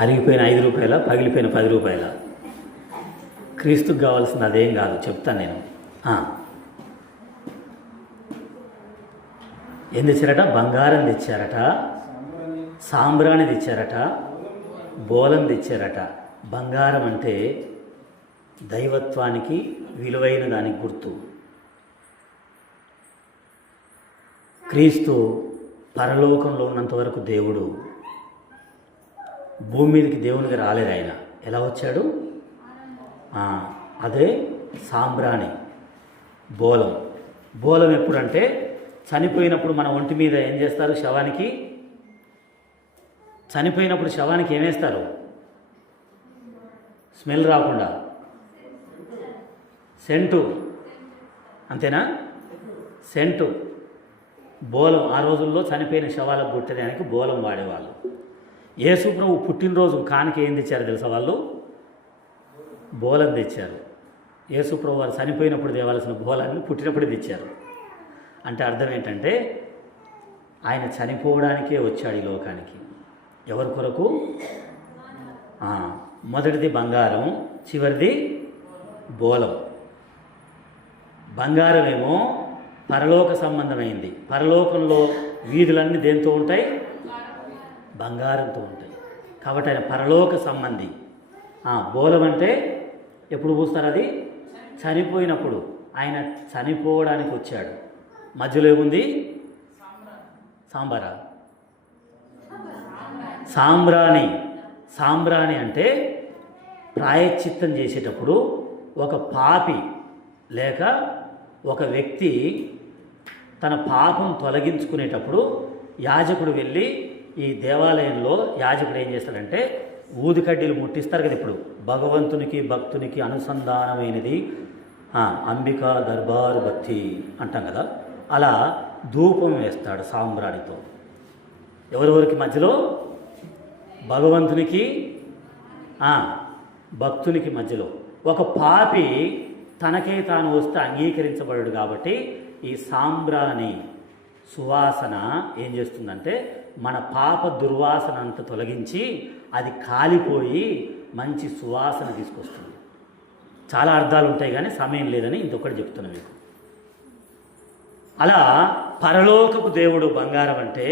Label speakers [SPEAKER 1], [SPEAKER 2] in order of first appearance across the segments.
[SPEAKER 1] అరిగిపోయిన ఐదు రూపాయల పగిలిపోయిన పది రూపాయల? క్రీస్తుకు కావాల్సింది అదేం కాదు చెప్తాను నేను. ఏం తెచ్చారట? బంగారం తెచ్చారట. సాంబ్రాణి తెచ్చారట. బోలం తెచ్చారట. బంగారం అంటే దైవత్వానికి విలువైన దానికి గుర్తు. క్రీస్తు పరలోకంలో ఉన్నంత వరకు దేవుడు భూమి మీదకి దేవునికి రాలేదు ఆయన. ఎలా వచ్చాడు? అదే సాంబ్రాణి బోలం. బోలం ఎప్పుడంటే చనిపోయినప్పుడు మన ఒంటి మీద ఏం చేస్తారు శవానికి? చనిపోయినప్పుడు శవానికి ఏమేస్తారు స్మెల్ రాకుండా. సెంటు. అంతేనా? సెంటు. బోలం ఆ రోజుల్లో చనిపోయిన శవాలకు గుట్టడానికి బోలం వాడేవాళ్ళు. యేసుప్రభు పుట్టినరోజు కానుక ఏం తెచ్చారు తెలుసా వాళ్ళు? బోలం తెచ్చారు. యేసుప్రభు వారు చనిపోయినప్పుడు తేవాల్సిన బోలాన్ని పుట్టినప్పుడే తెచ్చారు. అంటే అర్థం ఏంటంటే ఆయన చనిపోవడానికే వచ్చాడు ఈ లోకానికి. ఎవరి కొరకు? మొదటిది బంగారం చివరిది బోలం. బంగారం ఏమో పరలోక సంబంధమైంది. పరలోకంలో వీధులన్నీ దేంతో ఉంటాయి? బంగారంతో ఉంటాయి. కాబట్టి ఆయన పరలోక సంబంధి. ఆ, బోలం అంటే ఎప్పుడు పూస్తారు అది? చనిపోయినప్పుడు. ఆయన చనిపోవడానికి వచ్చాడు. మధ్యలో ఏముంది? సాంబారా. సాంబ్రాణి. సాంబ్రాణి అంటే ప్రాయశ్చిత్తం చేసేటప్పుడు ఒక పాపి లేక ఒక వ్యక్తి తన పాపం తొలగించుకునేటప్పుడు యాజకుడు వెళ్ళి ఈ దేవాలయంలో యాజకుడు ఏం చేస్తాడంటే ఊదికడ్డీలు ముట్టిస్తారు కదా ఇప్పుడు. భగవంతునికి భక్తునికి అనుసంధానమైనది. అంబికా దర్బార్ భక్తి అంటాం కదా. అలా ధూపం వేస్తాడు సాంబ్రాణితో. ఎవరెవరికి మధ్యలో? భగవంతునికి భక్తునికి మధ్యలో. ఒక పాపి తనకే తాను వస్తే అంగీకరించబడడు కాబట్టి ఈ సాంబ్రాణి సువాసన ఏం చేస్తుందంటే మన పాప దుర్వాసన అంతా తొలగించి అది కాలిపోయి మంచి సువాసన తీసుకొస్తుంది. చాలా అర్థాలు ఉంటాయి కానీ సమయం లేదని ఇంకొకటి చెప్తున్నాను మీకు. అలా పరలోకపు దేవుడు బంగారం అంటే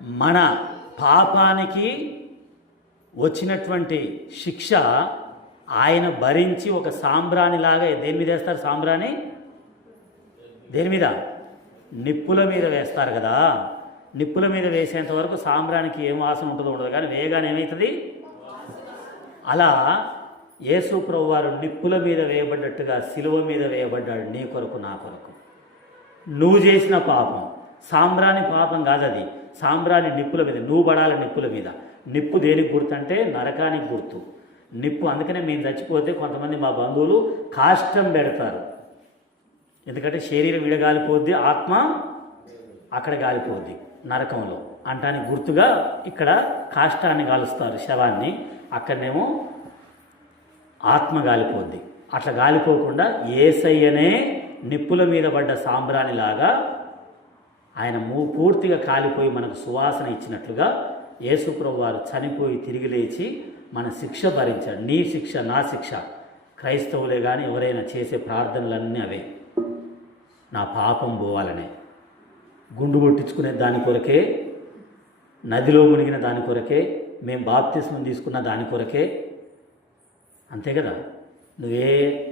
[SPEAKER 1] మన పాపానికి వచ్చినటువంటి శిక్ష ఆయన భరించి ఒక సాంబ్రాణిలాగా దేని మీద వేస్తారు సాంబ్రాణి? దేని మీద? నిప్పుల మీద వేస్తారు కదా. నిప్పుల మీద వేసేంత వరకు సాంబ్రానికి ఏం వాసన ఉంటుందో ఉండదు కానీ వేగానే ఏమవుతుంది అలా యేసు ప్రభువారు నిప్పుల మీద వేయబడ్డట్టుగా సిలువ మీద వేయబడ్డాడు నీ కొరకు నా కొరకు. నువ్వు చేసిన పాపం సాంబ్రాణి పాపం కాదు అది. సాంబ్రాణి నిప్పుల మీద నువ్వు పడాలి నిప్పుల మీద. నిప్పు దేనికి గుర్తు అంటే నరకానికి గుర్తు. నిప్పు అందుకనే మేము చచ్చిపోతే కొంతమంది మా బంధువులు కాష్టం పెడతారు. ఎందుకంటే శరీరం విడగాలిపోద్ది ఆత్మ అక్కడ గాలిపోద్ది నరకంలో. అంటానికి గుర్తుగా ఇక్కడ కాష్టాన్ని గాలుస్తారు శవాన్ని. అక్కడనేమో ఆత్మ గాలిపోద్ది. అట్లా గాలిపోకుండా ఏసయ్యనే నిప్పుల మీద పడ్డ సాంబ్రాణిలాగా ఆయన మూ పూర్తిగా కాలిపోయి మనకు సువాసన ఇచ్చినట్లుగా యేసుప్రభు వారు చనిపోయి తిరిగి లేచి మన శిక్ష భరించాడు. నీ శిక్ష నా శిక్ష. క్రైస్తవులే కానీ ఎవరైనా చేసే ప్రార్థనలన్నీ అవే. నా పాపం పోవాలనే. గుండు కొట్టించుకునే దాని కొరకే నదిలో మునిగిన దాని కొరకే మేము బాప్తిస్మం తీసుకున్న దాని కొరకే. అంతే కదా? నువ్వే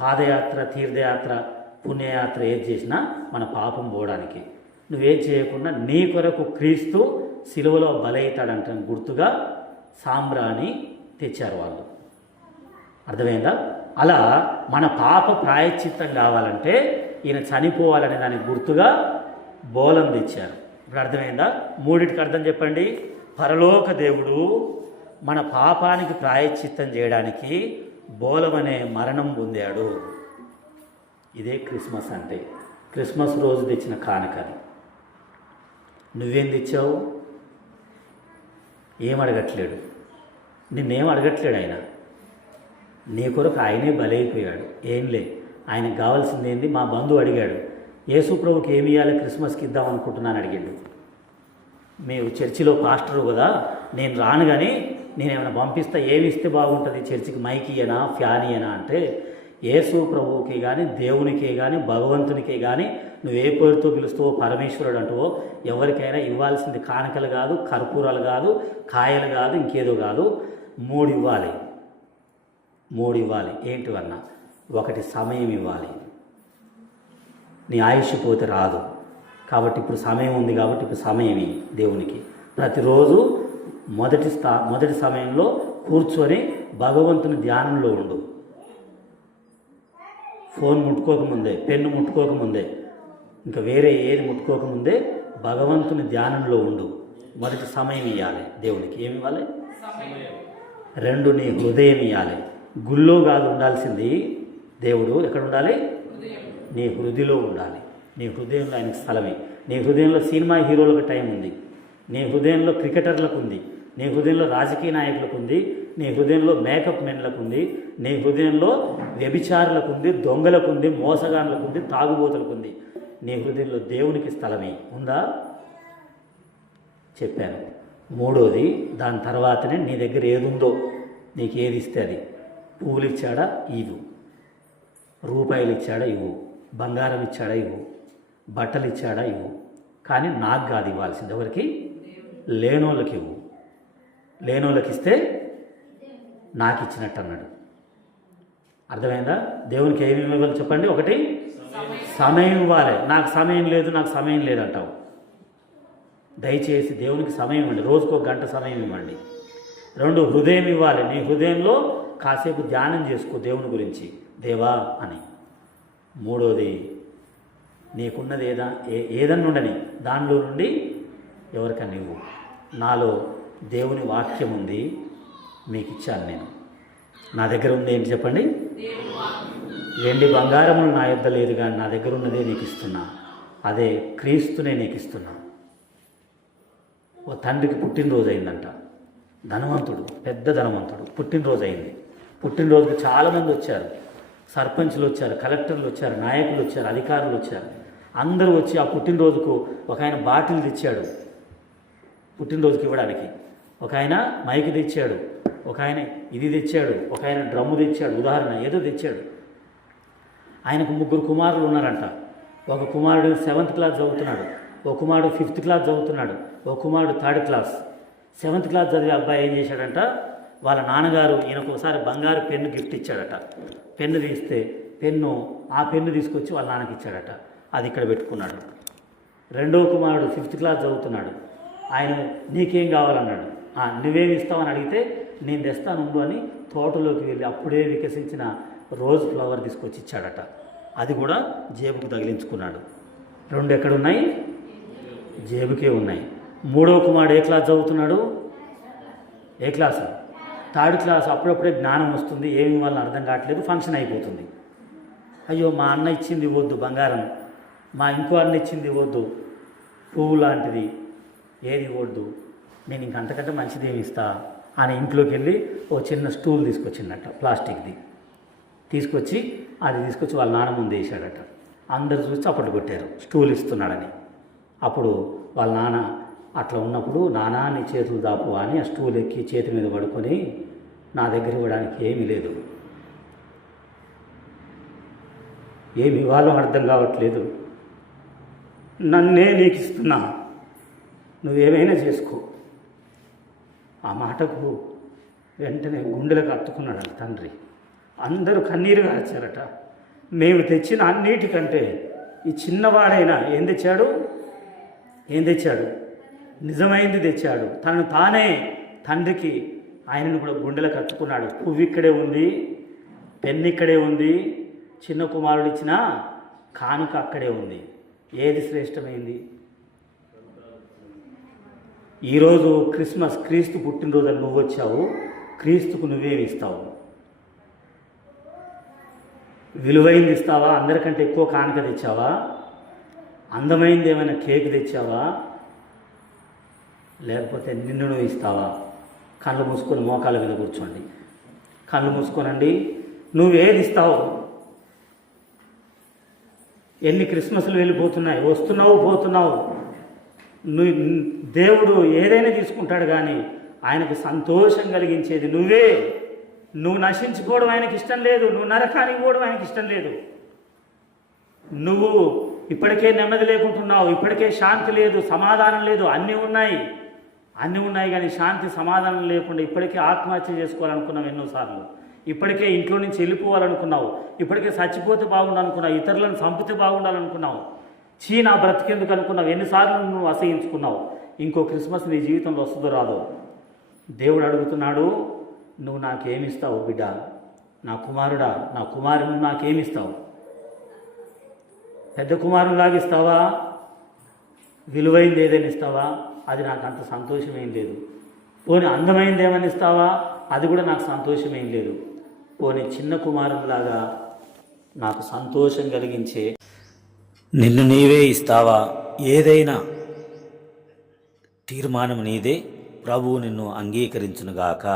[SPEAKER 1] పాదయాత్ర తీర్థయాత్ర పుణ్యయాత్ర ఏది చేసినా మన పాపం పోవడానికి. నువ్వేం చేయకుండా నీ కొరకు క్రీస్తు సిలువలో బలైతాడంట గుర్తుగా సాంబ్రాణి తెచ్చారు వాళ్ళు. అర్థమైందా? అలా మన పాప ప్రాయశ్చిత్తం కావాలంటే ఈయన చనిపోవాలనే దానికి గుర్తుగా బోలం తెచ్చారు. ఇప్పుడు అర్థమైందా? మూడింటికి అర్థం చెప్పండి. పరలోక దేవుడు మన పాపానికి ప్రాయశ్చిత్తం చేయడానికి బోలం అనే మరణం పొందాడు. ఇదే క్రిస్మస్ అంటే. క్రిస్మస్ రోజు తెచ్చిన కానుకది నువ్వేం తెచ్చావు? ఏం అడగట్లేడు. నిన్నేం అడగట్లేడు ఆయన. నీ కొరకు ఆయనే బలైపోయాడు. ఏం లేదు ఆయనకు కావాల్సింది ఏంది? మా బంధువు అడిగాడు. యేసు ప్రభుకి ఏమి ఇవ్వాలి క్రిస్మస్కి ఇద్దాం అనుకుంటున్నాను అడిగాడు. మీరు చర్చిలో పాస్టరు కదా నేను రాను కానీ నేను ఏమైనా పంపిస్తా? ఏమి ఇస్తే బాగుంటుంది? చర్చికి మైకియేనా ఇయనా అంటే యేసు ప్రభువుకి కానీ దేవునికి కానీ భగవంతునికి కానీ నువ్వు ఏ పేరుతో పిలుస్తావో పరమేశ్వరుడు అంటువో ఎవరికైనా ఇవ్వాల్సింది కానుకలు కాదు కర్పూరాలు కాదు కాయలు కాదు ఇంకేదో కాదు. మూడు ఇవ్వాలి. మూడు ఇవ్వాలి. ఏంటివన్నా ఒకటి సమయం ఇవ్వాలి. నీ ఆయుష్ పోతే రాదు. కాబట్టి ఇప్పుడు సమయం ఉంది కాబట్టి ఇప్పుడు సమయం దేవునికి. ప్రతిరోజు మొదటి స్థా మొదటి సమయంలో కూర్చొని భగవంతుని ధ్యానంలో ఉండు. ఫోన్ ముట్టుకోకముందే పెన్ను ముట్టుకోకముందే ఇంకా వేరే ఏది ముట్టుకోకముందే భగవంతుని ధ్యానంలో ఉండు. మొదటి సమయం ఇవ్వాలి దేవునికి. ఏమి ఇవ్వాలి? రెండు నీ హృదయం ఇవ్వాలి గుళ్ళో కాదు ఉండాల్సింది దేవుడు ఎక్కడ ఉండాలి నీ హృదయలో ఉండాలి. నీ హృదయంలో ఆయనకి స్థలమే. నీ హృదయంలో సినిమా హీరోలకు టైం ఉంది. నీ హృదయంలో క్రికెటర్లకు ఉంది. నీ హృదయంలో రాజకీయ నాయకులకు ఉంది. నీ హృదయంలో మేకప్ మెన్లకు ఉంది. నీ హృదయంలో వ్యభిచారులకు ఉంది దొంగలకు ఉంది మోసగాన్లకు ఉంది తాగుబోతులకు ఉంది. నీ హృదయంలో దేవునికి స్థలమే. ఉందా? చెప్పాను. మూడోది దాని తర్వాతనే నీ దగ్గర ఏది ఉందో నీకు ఏది ఇస్తే అది. పువ్వులు ఇచ్చాడా ఇవ్వు రూపాయలు ఇచ్చాడా ఇవ్వు బంగారం ఇచ్చాడా ఇవ్వు బట్టలు ఇచ్చాడా ఇవ్వు. కానీ నాకు కాదు ఇవ్వాల్సింది. ఎవరికి? లేనోళ్ళకి ఇవ్వు. లేనోళ్ళకి ఇస్తే నాకు ఇచ్చినట్టు అన్నాడు. అర్థమైందా? దేవునికి ఏమి ఇవ్వాలి చెప్పండి? ఒకటి సమయం ఇవ్వాలి. నాకు సమయం లేదు నాకు సమయం లేదంటావు. దయచేసి దేవునికి సమయం ఇవ్వండి. రోజుకు ఒక గంట సమయం ఇవ్వండి. రెండు హృదయం ఇవ్వాలి. నీ హృదయంలో కాసేపు ధ్యానం చేసుకో దేవుని గురించి. దేవా అని. మూడోది నీకున్నది ఏదా ఏ ఏదన్నా ఉండని దానిలో నుండి ఎవరికన్నా ఇవ్వు. నాలో దేవుని వాక్యం ఉంది మీకు ఇచ్చాను నేను. నా దగ్గర ఉంది ఏంటి చెప్పండి? వెండి బంగారములు నా యొద్ద లేదు కానీ నా దగ్గర ఉన్నదే నీకు ఇస్తున్నా అదే క్రీస్తునే నీకు ఇస్తున్నా ఓ తండ్రికి పుట్టినరోజు అయిందంట ధనవంతుడు పెద్ద ధనవంతుడు. పుట్టినరోజు అయింది పుట్టినరోజుకి చాలామంది వచ్చారు సర్పంచ్లు వచ్చారు కలెక్టర్లు వచ్చారు నాయకులు వచ్చారు అధికారులు వచ్చారు. అందరూ వచ్చి ఆ పుట్టినరోజుకు ఒక ఆయన బాటిల్ తెచ్చాడు. పుట్టినరోజుకి ఇవ్వడానికి. ఒక ఆయన మైక్ తెచ్చాడు. ఒక ఆయన ఇది తెచ్చాడు. ఒక ఆయన డ్రమ్ము తెచ్చాడు. ఉదాహరణ ఏదో తెచ్చాడు. ఆయనకు ముగ్గురు కుమారులు ఉన్నారంట. ఒక కుమారుడు సెవెంత్ క్లాస్ చదువుతున్నాడు. ఒక కుమారుడు ఫిఫ్త్ క్లాస్ చదువుతున్నాడు. ఒక కుమారుడు థర్డ్ క్లాస్. సెవెంత్ క్లాస్ చదివే అబ్బాయి ఏం చేశాడంట? వాళ్ళ నాన్నగారు ఈయనకు ఒకసారి బంగారు పెన్ను గిఫ్ట్ ఇచ్చాడట. పెన్ను తీస్తే పెన్ను ఆ పెన్ను తీసుకొచ్చి వాళ్ళ నాన్నకి ఇచ్చాడట. అది ఇక్కడ పెట్టుకున్నాడు. రెండో కుమారుడు ఫిఫ్త్ క్లాస్ చదువుతున్నాడు. ఆయన నీకేం కావాలన్నాడు? "ఆ, ఇస్తావని అడిగితే నేను తెస్తాను ఉండు అని తోటలోకి వెళ్ళి అప్పుడే వికసించిన రోజ్ ఫ్లవర్ తీసుకొచ్చి ఇచ్చాడట. అది కూడా జేబుకు తగిలించుకున్నాడు. రెండు ఎక్కడున్నాయి? జేబుకే ఉన్నాయి. మూడో కుమారుడు ఏ క్లాస్ చదువుతున్నాడు? ఏ క్లాసు? థర్డ్ క్లాస్ అప్పుడప్పుడే జ్ఞానం వస్తుంది ఏమి వాళ్ళని అర్థం కావట్లేదు ఫంక్షన్ అయిపోతుంది. అయ్యో మా అన్న ఇచ్చింది వద్దు బంగారం. మా ఇంకో అన్న ఇచ్చింది వద్దు పువ్వు లాంటిది. ఏది వద్దు? నేను ఇంకంతకంటే మంచిది ఏమి ఇస్తా? అని ఇంట్లోకి వెళ్ళి ఓ చిన్న స్టూల్ తీసుకొచ్చిందట ప్లాస్టిక్ది. తీసుకొచ్చి అది తీసుకొచ్చి వాళ్ళ నాన్న ముందు వేసాడట అందరు చూసి చప్పట్లు కొట్టారు స్టూల్ ఇస్తున్నాడని. అప్పుడు వాళ్ళ నాన్న అట్లా ఉన్నప్పుడు నానా నీ చేతులు దాపు అని ఆ స్టూల్ ఎక్కి చేతి మీద పడుకొని నా దగ్గర ఇవ్వడానికి ఏమీ లేదు. ఏమి ఇవ్వాలో అర్థం కావట్లేదు. నన్నే నీకు ఇస్తున్నా. నువ్వేమైనా చేసుకో. ఆ మాటకు వెంటనే గుండెలకు అత్తుకున్నాడు తండ్రి. అందరూ కన్నీరు గార్చారట. మేము తెచ్చిన అన్నిటికంటే ఈ చిన్నవాడైనా ఏం తెచ్చాడు? ఏం తెచ్చాడు? నిజమైంది తెచ్చాడు. తనను తానే తండ్రికి ఆయనను కూడా గుండెలు కట్టుకున్నాడు. పువ్వు ఇక్కడే ఉంది పెన్ను ఇక్కడే ఉంది చిన్న కుమారుడు ఇచ్చిన కానుక అక్కడే ఉంది. ఏది శ్రేష్టమైంది? ఈరోజు క్రిస్మస్ క్రీస్తు పుట్టినరోజు అని నువ్వు వచ్చావు. క్రీస్తుకు నువ్వేమి ఇస్తావు? విలువైంది ఇస్తావా? అందరికంటే ఎక్కువ కానుక తెచ్చావా? అందమైంది ఏమైనా కేక్ తెచ్చావా? లేకపోతే నిన్ను నువ్వు ఇస్తావా? కళ్ళు మూసుకొని మోకాల మీద కూర్చోండి. కళ్ళు మూసుకోనండి. నువ్వేది ఇస్తావు? ఎన్ని క్రిస్మస్లు వెళ్ళిపోతున్నాయి వస్తున్నావు పోతున్నావు. నువ్వు దేవుడు ఏదైనా తీసుకుంటాడు కానీ ఆయనకు సంతోషం కలిగించేది నువ్వే. నువ్వు నశించుకోవడం ఆయనకి ఇష్టం లేదు. నువ్వు నరకానికి పోవడం ఆయనకి ఇష్టం లేదు. నువ్వు ఇప్పటికే నెమ్మది లేకుంటున్నావు. ఇప్పటికే శాంతి లేదు సమాధానం లేదు. అన్నీ ఉన్నాయి. అన్నీ ఉన్నాయి కానీ శాంతి సమాధానం లేకుండా ఇప్పటికే ఆత్మహత్య చేసుకోవాలనుకున్నావు ఎన్నోసార్లు. ఇప్పటికే ఇంట్లో నుంచి వెళ్ళిపోవాలనుకున్నావు. ఇప్పటికే చచ్చిపోతే బాగుండాలనుకున్నావు. ఇతరులను చంపితే బాగుండాలనుకున్నావు. చీ నా బ్రతికెందుకు అనుకున్నావు. ఎన్నిసార్లు నువ్వు అసహించుకున్నావు. ఇంకో క్రిస్మస్ నీ జీవితంలో వస్తుందో రాదో. దేవుడు అడుగుతున్నాడు నువ్వు నాకేమిస్తావు బిడ్డ? నా కుమారుడా నా కుమారుని నాకేమిస్తావు పెద్ద కుమారుని ఇస్తావా? విలువైంది ఏదైనా ఇస్తావా? అది నాకు అంత సంతోషమేం లేదు. పోనీ అందమైనది ఏమైనా ఇస్తావా అది కూడా నాకు సంతోషమేం లేదు. పోనీ చిన్న కుమారులాగా నాకు సంతోషం కలిగించే నిన్ను నీవే ఇస్తావా? ఏదైనా తీర్మానం నీదే. ప్రభువు నిన్ను అంగీకరించునుగాక.